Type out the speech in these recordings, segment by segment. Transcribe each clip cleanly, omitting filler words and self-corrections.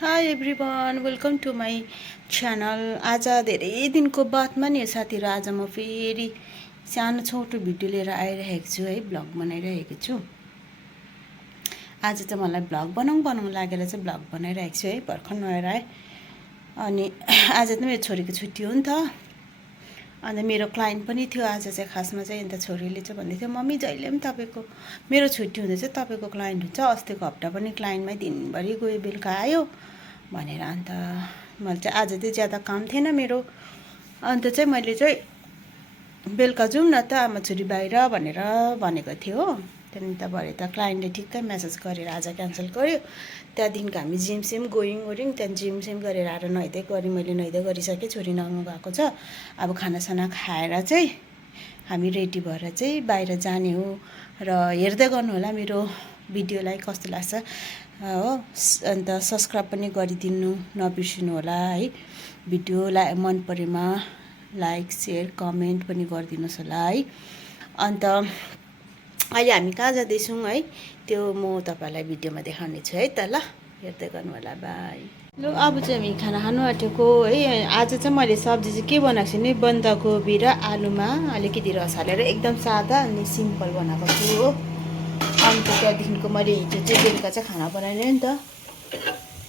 High everyone welcome to my channel. आज धेरै दिनको बादमा नि साथीहरू आज म फेरि सानो छोटो भिडियो लिएर आइरहेको छु है, भ्लग बनाइरहेको छु। आज चाहिँ मलाई भ्लग बनाउँ लागेर चाहिँ भ्लग बनाइरहेको छु है, भर्खर नआएर है। अनि आज चाहिँ मेरो छोरीको छुट्टी हो नि त, अन्त मेरो क्लाइन्ट पनि थियो आज चाहिँ खासमा चाहिँ। अन्त छोरीले चाहिँ भन्दै थियो मम्मी जहिले पनि तपाईँको मेरो छुट्टी हुँदा चाहिँ तपाईँको क्लाइन्ट हुन्छ, अस्तिको हप्ता पनि क्लाइन्टमै दिनभरि गयो बेलुका आयो भनेर। अन्त मैले चाहिँ आज चाहिँ ज्यादा काम थिएन मेरो, अन्त चाहिँ मैले चाहिँ बेलुका जाउँ न त आमा छोरी बाहिर भनेर भनेको थियो हो। त्यहाँदेखि त भरे त क्लाइन्टले ठिक्कै मेसेज गरेर आज क्यान्सल गर्यो। त्यहाँदेखिको हामी जिमसिम गऱ्यौँ, त्यहाँदेखि जिमसिम गरेर आएर नुहाइधुवाइ गरेँ, मैले नुहाइधुवाइ गरिसकेँ, छोरी नुहाउनु गएको छ। अब खानासाना खाएर चाहिँ हामी रेडी भएर चाहिँ बाहिर जाने हो। र हेर्दै गर्नु होला मेरो भिडियोलाई कस्तो लाग्छ हो। अन्त सब्सक्राइब पनि गरिदिनु नबिर्सिनु होला है। भिडियोलाई मन परेमा लाइक सेयर कमेन्ट पनि गरिदिनुहोस् होला है। अन्त अहिले हामी कहाँ जाँदैछौँ है, त्यो म तपाईँलाई भिडियोमा देखाउने छु है त। ल हेर्दै गर्नु होला, बाई। ल अब चाहिँ हामी खाना खानु आँटेको है। आज चाहिँ मैले सब्जी चाहिँ के बनाएको छु नि, बन्दाकोपी र आलुमा अलिकति रस हालेर एकदम सादा अनि सिम्पल बनाएको छु हो। अन्त त्यहाँदेखिको मैले हिजो चाहिँ बेलुका चाहिँ खाना बनाएन नि त।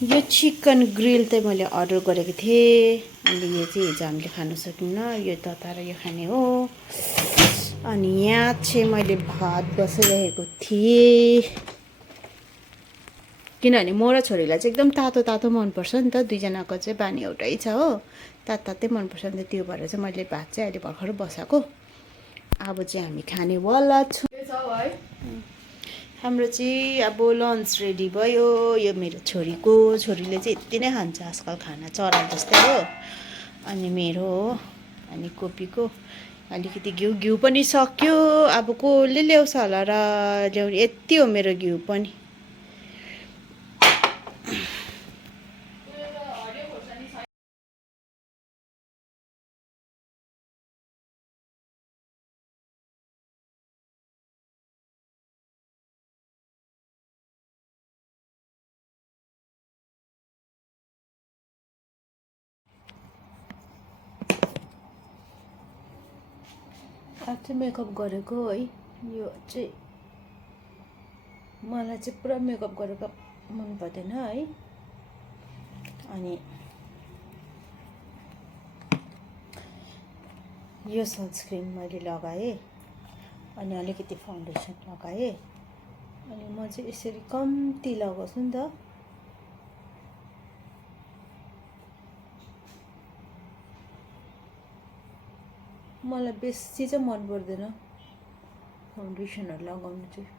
यो चिकन ग्रिल चाहिँ मैले अर्डर गरेको थिएँ, अनि यो चाहिँ हिजो हामीले खानु सकिन्न, यो तताएर यो खाने हो। अनि यहाँ चाहिँ मैले भात बसाइरहेको थिएँ, किनभने म र छोरीलाई चाहिँ एकदम तातो तातो मनपर्छ नि त, दुईजनाको चाहिँ बानी एउटै छ हो, तातै मनपर्छ। अन्त त्यो भएर चाहिँ मैले भात चाहिँ अहिले भर्खर बसाएको। अब चाहिँ हामी खानेवाला छु है। हाम्रो चाहिँ अब लन्च रेडी भयो। यो मेरो छोरीले चाहिँ यति नै खान्छ आजकल खाना, चरा जस्तै हो। अनि मेरो हो, अनि कोपीको अलिकति घिउ पनि सक्यो। अब कसले ल्याउँछ होला र ल्याउने, यति हो मेरो घिउ पनि। आज चाहिँ मेकअप गरेको है, यो चाहिँ मलाई चाहिँ पुरा मेकअप गरेको मन पर्दैन है। अनि यो सनस्क्रिन मैले लगाएँ, अनि अलिकति फाउन्डेसन लगाएँ, अनि म चाहिँ यसरी कम्ती लगाउँछु नि त। मलाई बेसी चाहिँ मन पर्दैन फाउन्डेसनहरू लगाउनु चाहिँ।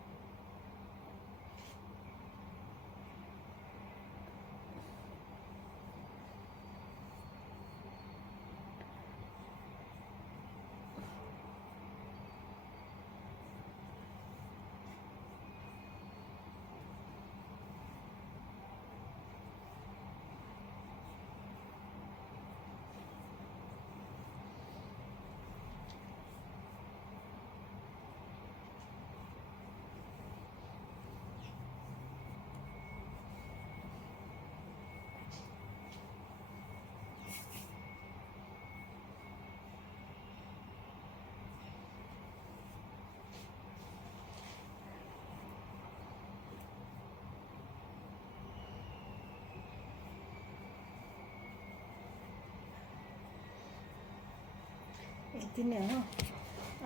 यति नै हो।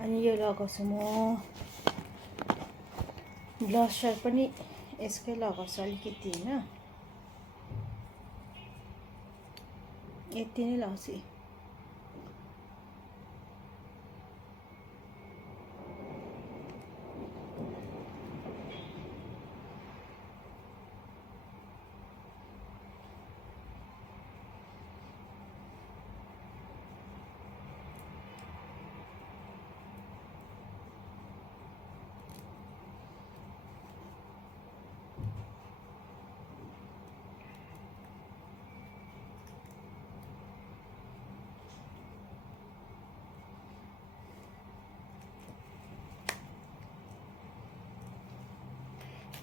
अनि यो लगाउँछु म ब्लसर पनि यसकै लगाउँछु अलिकति होइन, यति नै लगाउँछु।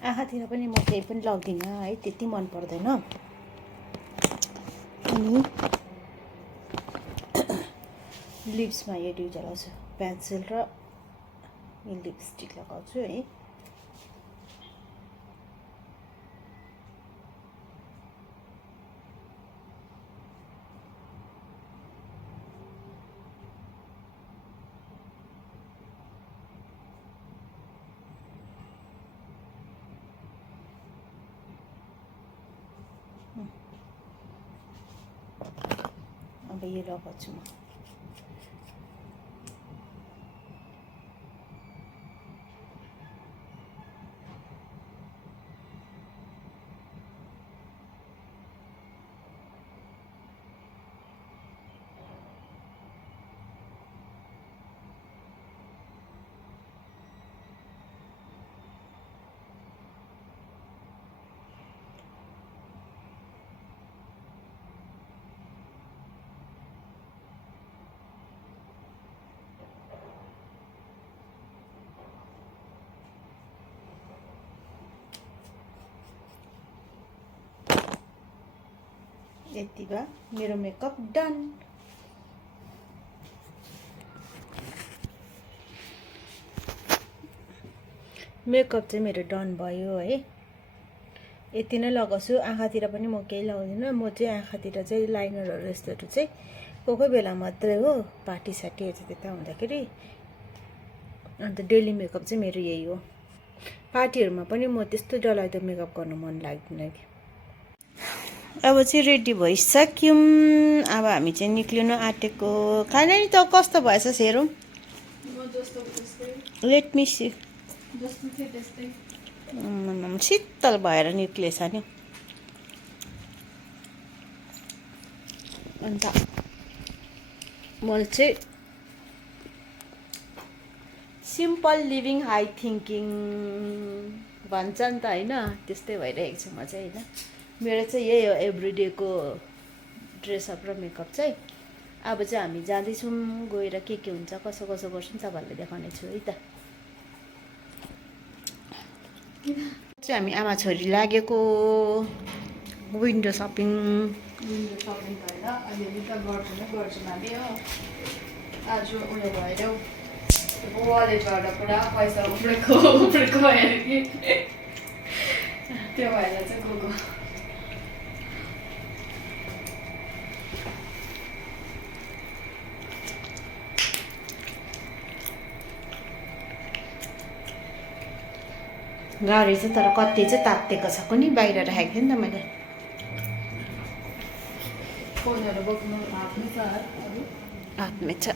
आँखातिर पनि म केही पनि लाग्दिनँ है, त्यति मन पर्दैन। लगाउँछु नि लिप्समा यो दुईटा लगाउँछु पेन्सिल र यो लिपस्टिक लगाउँछु है अब यो लगाउँछु म यति भए मेरो मेकअप डन मेकअप चाहिँ मेरो डन भयो है यति नै लगाउँछु आँखातिर पनि म केही लगाउँदिनँ म चाहिँ आँखातिर चाहिँ लाइनरहरू यस्तोहरू चाहिँ कोही कोही बेला मात्रै हो पार्टी सार्टी यता हुँदाखेरि अन्त डेली मेकअप चाहिँ मेरो यही हो पार्टीहरूमा पनि म त्यस्तो डरलाग्दो मेकअप गर्नु मन लाग्दैन कि अब चाहिँ रेडी भइसक्यौँ अब हामी चाहिँ निक्लिनु आँटेको खाना नि त कस्तो भएछ हेरौँ लेट मी सी शीतल भएर निक्लेछ नि अन्त मैले चाहिँ सिम्पल लिभिङ हाई थिङ्किङ भन्छ नि त होइन त्यस्तै भइरहेको छ म चाहिँ होइन मेरो चाहिँ यही हो एभ्रिडेको ड्रेसअप र मेकअप चाहिँ अब चाहिँ हामी जाँदैछौँ गएर के हुन्छ कसो कसो गर्छौँ तपाईँहरूलाई देखाउने छु है त चाहिँ हामी आमा छोरी लागेको विन्डो सपिङ भएर अलिअलि त गर्छौँ हामी हो आज उयो भएर वालेटबाट पुरा पैसा उब्रेको भयो कि त्यो भएर चाहिँ गएको गाडी चाहिँ तर कति चाहिँ तात्तिएको छ कुनै बाहिर राखेको थिएँ नि त मैले फोनहरू बोक्नु हातमै छ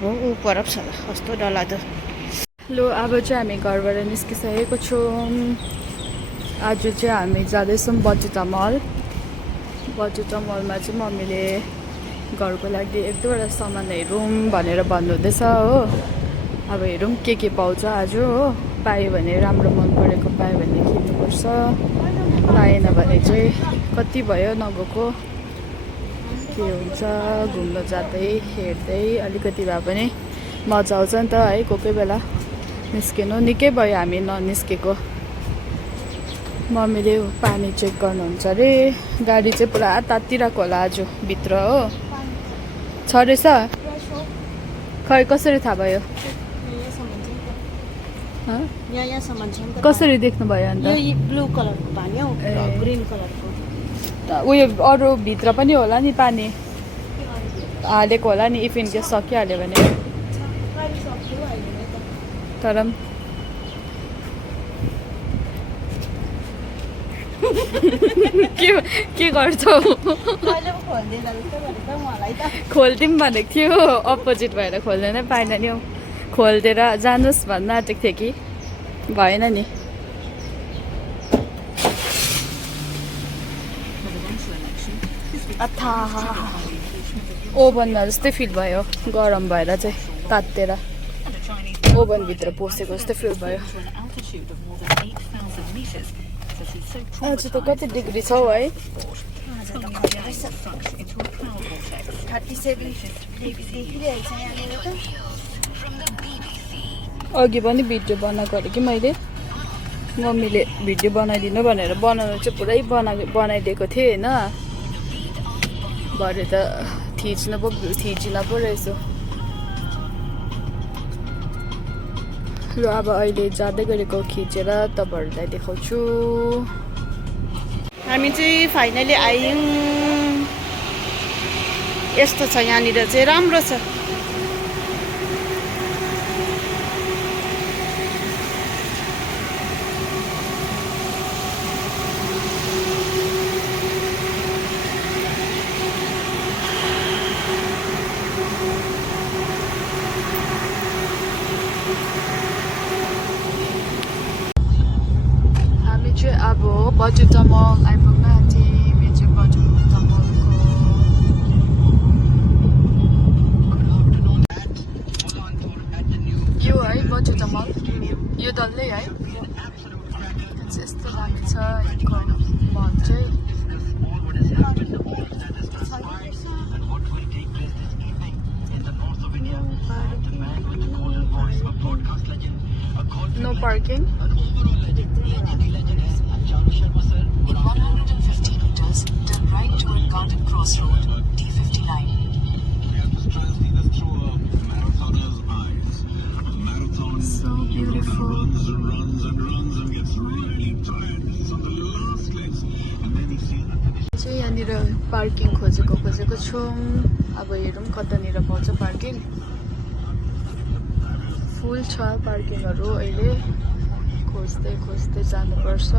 हो ऊ परब छ कस्तो डरलाग्दो लो अब चाहिँ हामी घरबाट निस्किसकेको छौँ आज चाहिँ हामी जाँदैछौँ बजिता मलमा चाहिँ मम्मीले घरको लागि एक दुईवटा सामान हेरौँ भनेर भन्नुहुँदैछ हो अब हेरौँ के पाउँछ आज हो पायो भने राम्रो मन परेको पायो भने किन्नुपर्छ पाएन भने चाहिँ कति भयो नगएको के हुन्छ घुम्न जाँदै हेर्दै अलिकति भए पनि मजा आउँछ नि त है कोही बेला निस्किनु निकै भयो हामी ननिस्केको मम्मीले पानी चेक गर्नुहुन्छ अरे गाडी चाहिँ पुरा तात्तिरहेको होला आज भित्र हो छ रहेछ खै कसरी थाहा भयो कसरी देख्नुभयो अन्त ब्लू कलरको पानी हो ग्रीन कलरको उयो अरू भित्र पनि होला नि पानी हालेको होला नि इफ इन केस सकिहाल्यो भने तर के गर्छौ खोलिदिउँ भनेको थियो अपोजिट भएर खोल्दैन पाएन नि हौ खोलिदिएर जानुहोस् भन्न आँटेको थियो कि भएन नि ओभनमा जस्तै फिल भयो गरम भएर चाहिँ तात्तेर ओभनभित्र पसेको जस्तै फिल भयो आज त कति डिग्री छ है अघि पनि भिडियो बनाएको अरे कि मैले मम्मीले भिडियो बनाइदिनु भनेर बनाउनु चाहिँ पुरै बनाइदिएको थिएँ होइन। भरे त थिचिन पो रहेछ। र अब अहिले जाँदै गरेको खिचेर तपाईँहरूलाई देखाउँछु। हामी चाहिँ फाइनली आयौँ। यस्तो छ यहाँनिर चाहिँ राम्रो छ। हामी चाहिँ अब बजुटा मल आइपुग्न आँट्यौँ। यो चाहिँ बजुटा मलको यो है बजुटा मल। यो डल्लै है यस्तो लाग्छ यहाँको मल चाहिँ। No parking. In 150 meters, turn right toward Garden Cross Road, D59. So beautiful. चाहिँ यहाँनिर पार्किङ खोजेको छौँ। अब हेरौँ कतानिर पाउँछ पार्किङ। फुल छ पार्किङहरू। अहिले खोज्दै जानुपर्छ।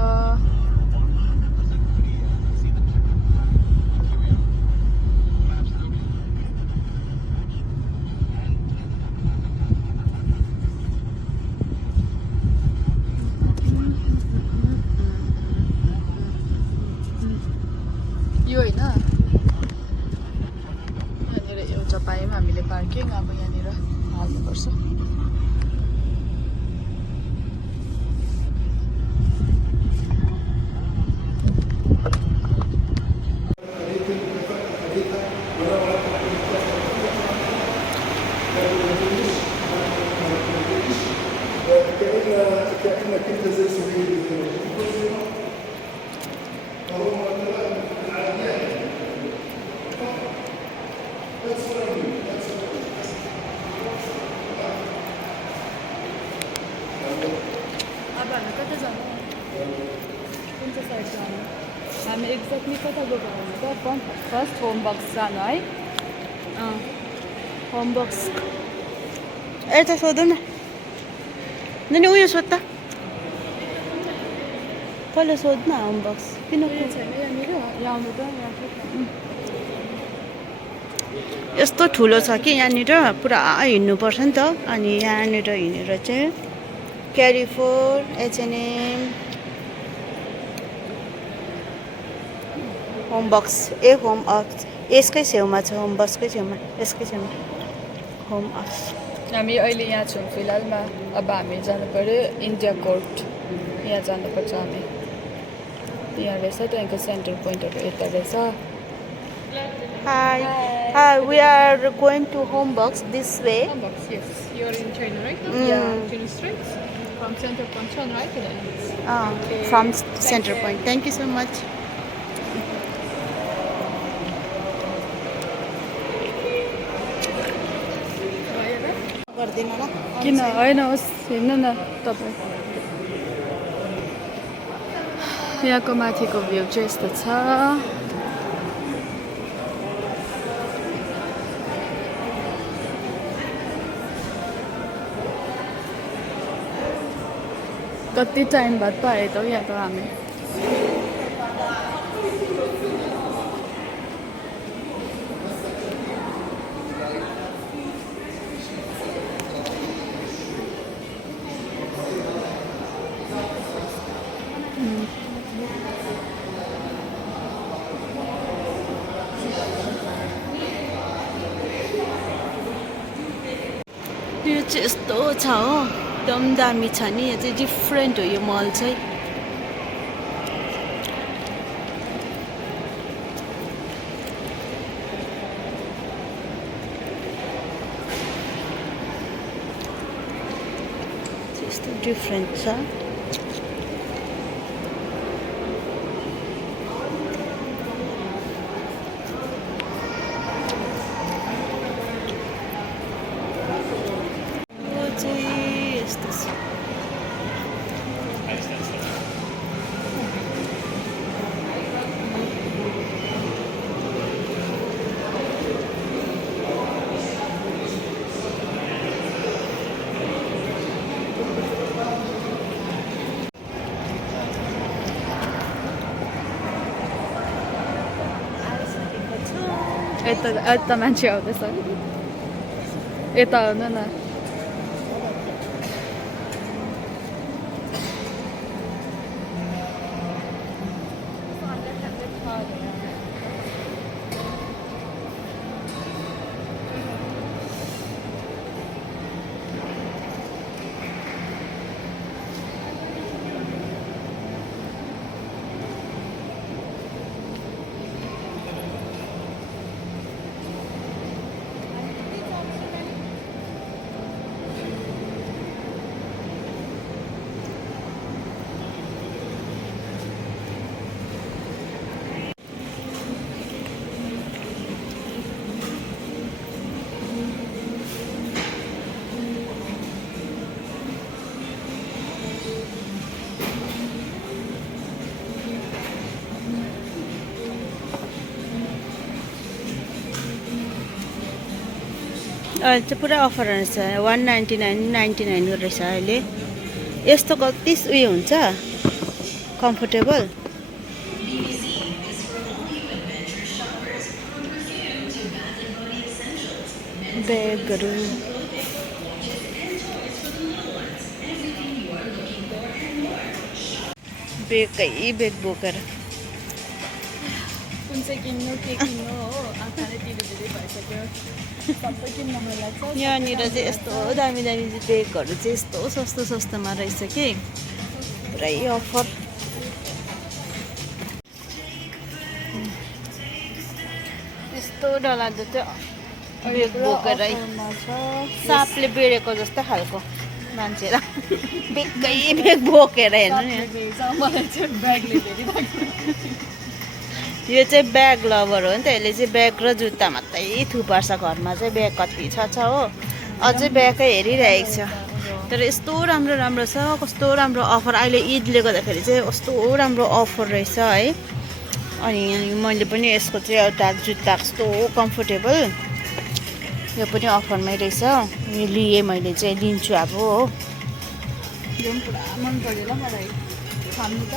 यो होइन यहाँनिर एउटा पायौँ हामीले पार्किङ। अब यहाँनिर हाल्नुपर्छ। अब हामी कता जानु? कुन चाहिँ साइड जानु? हामी एक्ज्याक्टली कता गएको भन्नु त? फर्स्ट होम बक्स जानु है। होम बक्स यता सोधौँ न। नानी उयो सोध त। पहिला सोध न होम बक्स किन छैन यहाँनिर। यहाँ आउनु त यस्तो ठुलो छ कि यहाँनिर पुरा हिँड्नुपर्छ नि त। अनि यहाँनिर हिँडेर चाहिँ क्यारिफोर, H&M, होम बक्स यसकै छेउमा छ। होम बक्सकै छेउमा यसकै छेउमा होम बक्स। हामी अहिले यहाँ छौँ फिलहालमा। अब हामी जानु पर्यो इन्डिया कोर्ट। यहाँ जानुपर्छ हामी। यहाँ रहेछ त्यहाँको सेन्टर पोइन्टहरू यता रहेछ। Hi. Hi, we are going to home box this way. Box, yes. You're in China, right? Yeah. China Street. From Center Point, turn right and then it's From center point. Thank you so much. गर्दैन ल। किन होइन होस् हेर्नु न तपाईँ। यहाँको माथिको भ्यू चाहिँ यस्तो छ। कति टाइम बाद पो आयो त हौ यहाँ त हामी। यो चाहिँ यस्तो छ हो। एकदम दामी छ नि। यो चाहिँ डिफ्रेन्ट हो यो मल चाहिँ। यस्तो डिफ्रेन्ट छ। यता मान्छे आउँदैछ यता आउनु न अहिले चाहिँ पुरा अफर रहेछ 199.99 रहेछ अहिले यस्तो कति उयो हुन्छ कम्फोर्टेबल ब्यागहरू ब्याग बोकेर कुन चाहिँ किन्नु के किन्नु हो आँखाले धेरै भइसक्यो सबै किन्न मन लाग्छ यहाँनिर चाहिँ यस्तो दामी दामी ब्यागहरू चाहिँ यस्तो सस्तोमा रहेछ कि पुरै अफर यस्तो डरलाग्दो चाहिँ ब्याग बोकेर सापले बेडेको जस्तो खालको मान्छेलाई ब्याग बोकेर हेर्नु नि मलाई चाहिँ ब्यागले भेटिरहेको यो चाहिँ ब्याग लभर हो नि त यसले चाहिँ ब्याग र जुत्ता मात्रै थुपार्छ घरमा चाहिँ ब्याग कति छ हो अझै ब्यागै हेरिरहेको छ तर यस्तो राम्रो राम्रो छ कस्तो राम्रो अफर अहिले ईदले गर्दाखेरि चाहिँ कस्तो राम्रो अफर रहेछ है अनि मैले पनि यसको चाहिँ एउटा जुत्ता कस्तो कम्फोर्टेबल यो पनि अफरमै रहेछ यो लिएँ मैले चाहिँ लिन्छु अब हो यो पनि पुरा मन पर्यो ल मलाई खानु त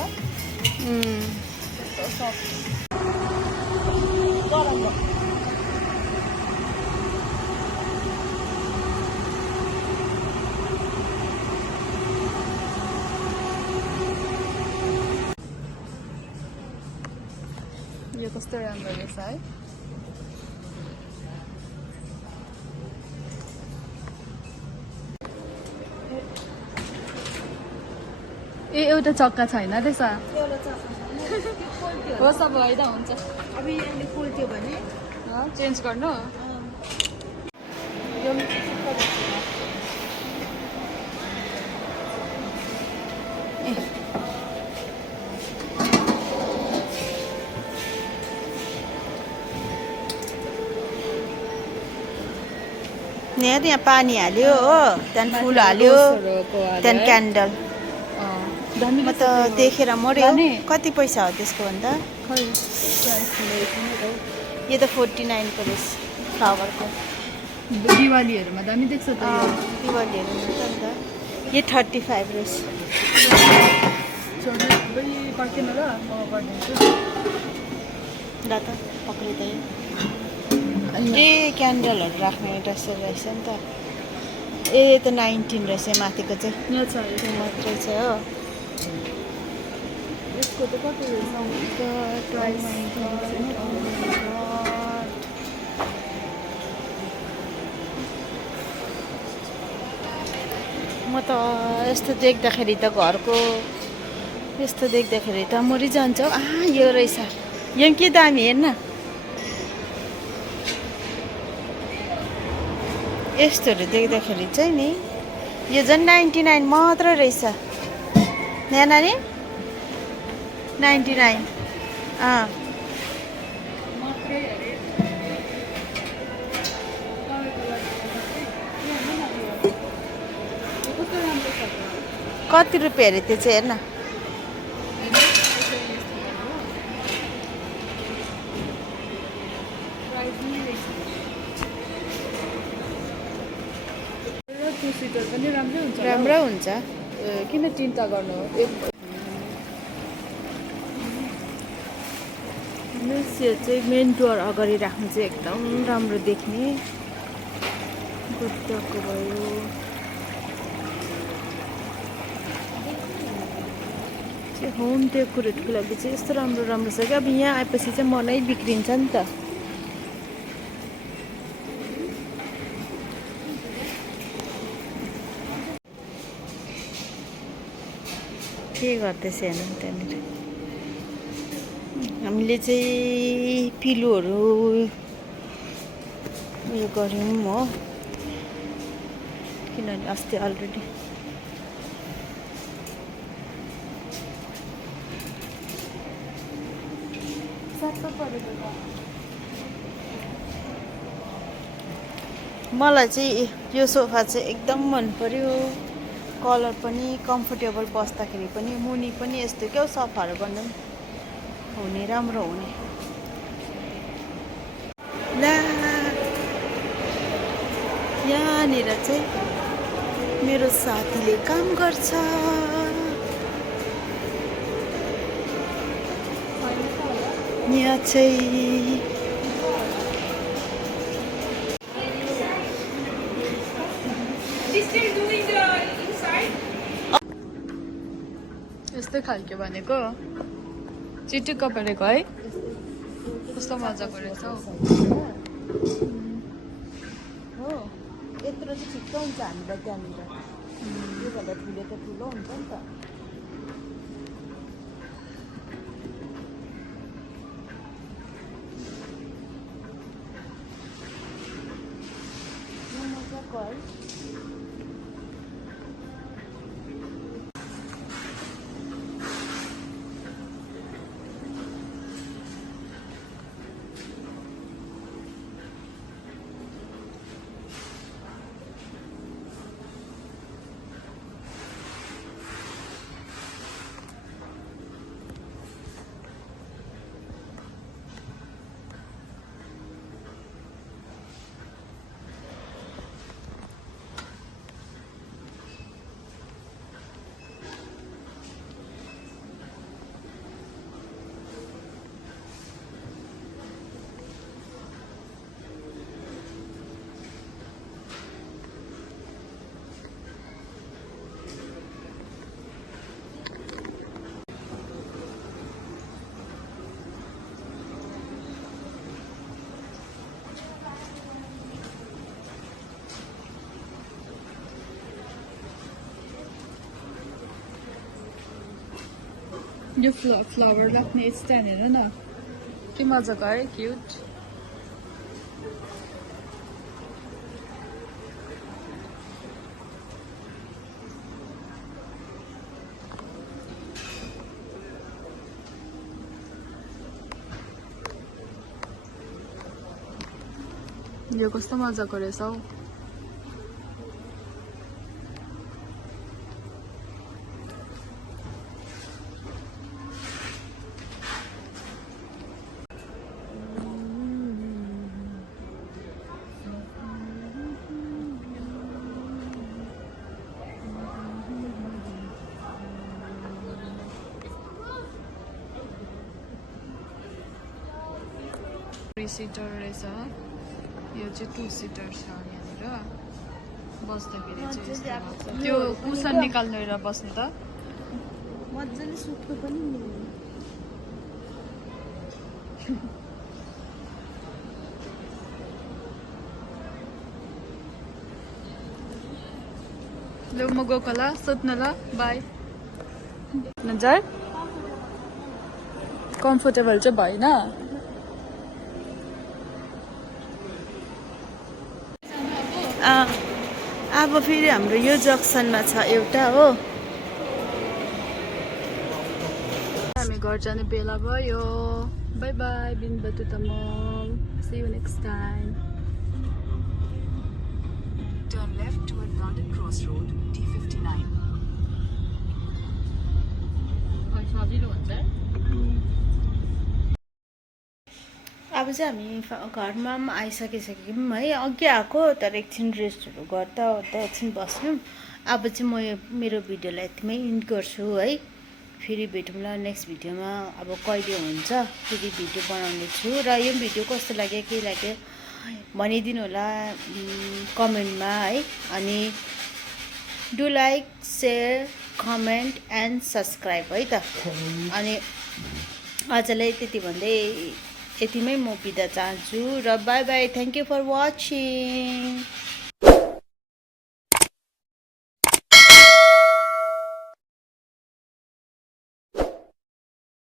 यो कस्तो राम्रो रहेछ है ए एउटा चक्का छैन रहेछ होस् अब होइन हुन्छ अब यहाँले खोल्थ्यो भने चेन्ज गर्नु यो यहाँ पानी हाल्यो हो त्यहाँदेखि फुल हाल्यो त्यहाँदेखि क्यान्डल म त देखेर मर्यो कति पैसा हो त्यसको भन्दा यो त 49 को रहेछ फ्लावरको दिवालीहरूमा दामी देख्छ त दिवालीहरू हुन्छ नि त यो 35 रहेछ पर्खेन र म गरिदिन्छु ल त पक्रिँदै ए क्यान्डलहरू राख्ने रहेछ नि त ए त 19 रहेछ माथिको चाहिँ यहाँ छ त्यो मात्रै छ हो यसको त कति रहेछ म त यस्तो देख्दाखेरि त घरको यस्तो देख्दाखेरि त मरिजान्छ हौ यो रहेछ यो के दामी हेर्न यस्तोहरू देख्दाखेरि चाहिँ नि यो झन् 99 मात्र रहेछ यहाँ नानी 99 कति रुपियाँ अरे त्यो चाहिँ हेर्न सिटर पनि राम्रै हुन्छ राम्रो हुन्छ किन चिन्ता गर्नु यो चाहिँ मेन डोर अगाडि राख्नु चाहिँ एकदम राम्रो देख्ने बुद्धको भयो। चाहिँ होम डेकोरेटको लागि चाहिँ यस्तो राम्रो राम्रो छ कि अब यहाँ आएपछि चाहिँ मनै बिग्रिन्छ नि त। के गर्दैछ हेर्नु त्यहाँनिर। हामीले चाहिँ पिलोहरू उयो गऱ्यौँ हो, किनभने अस्ति अलरेडी मलाई चाहिँ यो सोफा चाहिँ एकदम मन पर्यो। कलर पनि कम्फोर्टेबल, बस्दाखेरि पनि मुनि पनि यस्तो क्या सफाहरू गर्दा पनि हुने, राम्रो हुने। ला यहाँनिर चाहिँ मेरो साथीले काम गर्छ। यहाँ चाहिँ यस्तै खालको भनेको चिटिक्क परेको है। कस्तो मजाको रहेछ हौ। हो यत्रो चाहिँ ठिक्क हुन्छ हामीलाई त्यहाँनिर। योभन्दा ठुलो त ठुलो हुन्छ नि त। मजाको है। यो फ्लावर राख्ने स्ट्यान्ड हेर न, के मजाको है, क्युट। यो कस्तो मजाको रहेछ हौ। सीटर रहेछ, यो चाहिँ 2 सीटर छ। यहाँनिर बस्दाखेरि चाहिँ त्यो कुसन निकाल्नेर बस्ने त मजाले सुत्नु पनि मिल्ने। ल म गएको ल, सुत्न ल, बाई। नजर कम्फोर्टेबल चाहिँ भएन। अब फेरि हाम्रो यो जक्सनमा छ एउटा हो। हामी घर जाने बेला भयो। बाई बाई बिनबटुता मल। See you next time. Turn left toward Garden Crossroad, D59. अब चाहिँ हामी घरमा पनि आइसकिसक्यौँ है। अघि आएको तर एकछिन रेस्टहरू गर्दा ओर्दा एकछिन बस्यौँ। अब चाहिँ म मेरो भिडियोलाई यतिमै इन्ड गर्छु है। फेरि भेटौँला नेक्स्ट भिडियोमा। अब कहिले हुन्छ फेरि भिडियो बनाउने छु। र यो भिडियो कस्तो लाग्यो के लाग्यो भनिदिनु होला कमेन्टमा है। अनि do like share comment and subscribe है त। अनि आजलाई त्यति भन्दै यतिमै म बिदा चाहन्छु र bye bye. Thank you for watching.